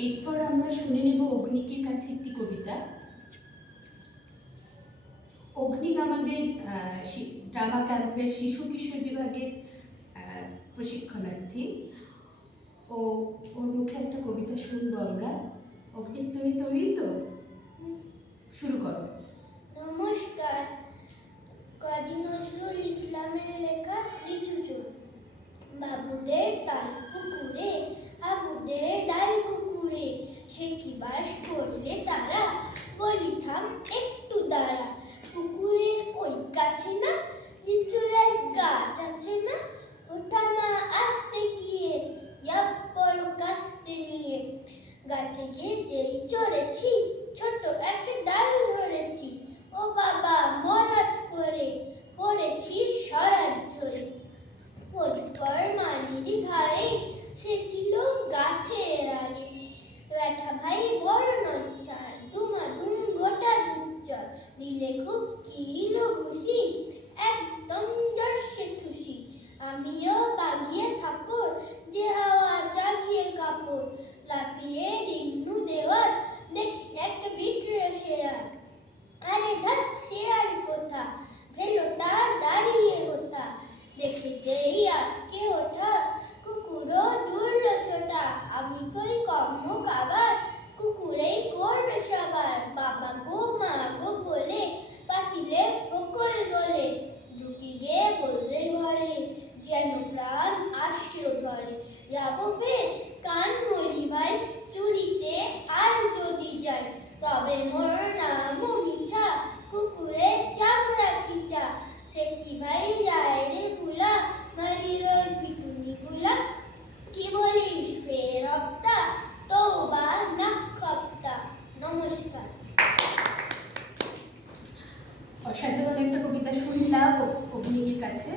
এরপর আমরা শুনে নেব অগ্নিকের কাছে একটি কবিতা। অগ্নিক আমাদের ড্রামা ক্যাম্পের শিশু কিশোর বিভাগের প্রশিক্ষণার্থী। ওর মুখে একটা কবিতা শুনবো আমরা। অগ্নিক, তুমি তৈরি তো? শুরু করো। নমস্কার। কাজী নজরুল ইসলামের লেখা লিচু চোর। বাবুদের ডাল পুকুরে, বাবুদের ডাল কুকুরে, সে কি বাস করলে তারা, বলি থাম একটু দাঁড়া। পুকুরের ওই কাছে না লিচুর এক গাছ আছে না, ওটা না আসতে গিয়ে বড় কাস্তে নিয়ে। গাছে গিয়ে যেই চড়েছি, ছোট একটা ডাল ধরেছি, ও বাবা মরাত করে পড়েছি সরার জোরে। পর মালির ঘাড়ে, সে ছিল গাছের আড়ে। বেটা ভাই বড় নচ্চার, দুমাদুম গোটা দুচ্চর, দিলে খুব কিল ঘুষি, একদম জর্ষে ঠুসি। আমিও বাগিয়ে থাপড়, যে হাওয়া জাগিয়ে কাপড়, লাফিয়ে ডিন্নু দেওয়ার, দেখি একটা বিটরে শেয়ার। আরে ধ্যাৎ, শেয়ার কোথা, ভেলোটা দাঁড়িয়ে কোথা, দেখে যেই আটকে ওঠা, কুকুরও জুড়ল ছোটা। আমি কই কম্ম খাবার, কুকুরেই করবে সবার। বাবা গো মা গো বলে পাতিলে ফকল গলে, ঢুকি গে বললে ঘরে, যেন প্রাণ আসলো ধরে। যাবো ফের কান মরি ভাই, চুরিতে আর যদি যাই, তবে মোর নাম মিছা, কুকুরের চামড়া খিচা। সে কি ভাই যায় রে ভুলা, মারির ওই পিটুনি গুলা। কি বলিস ফের হপ্তা, তৌবা নাক খপ্তা। নমস্কার। অসাধারণ একটা কবিতা শুনলাম অগ্নিকের কাছে।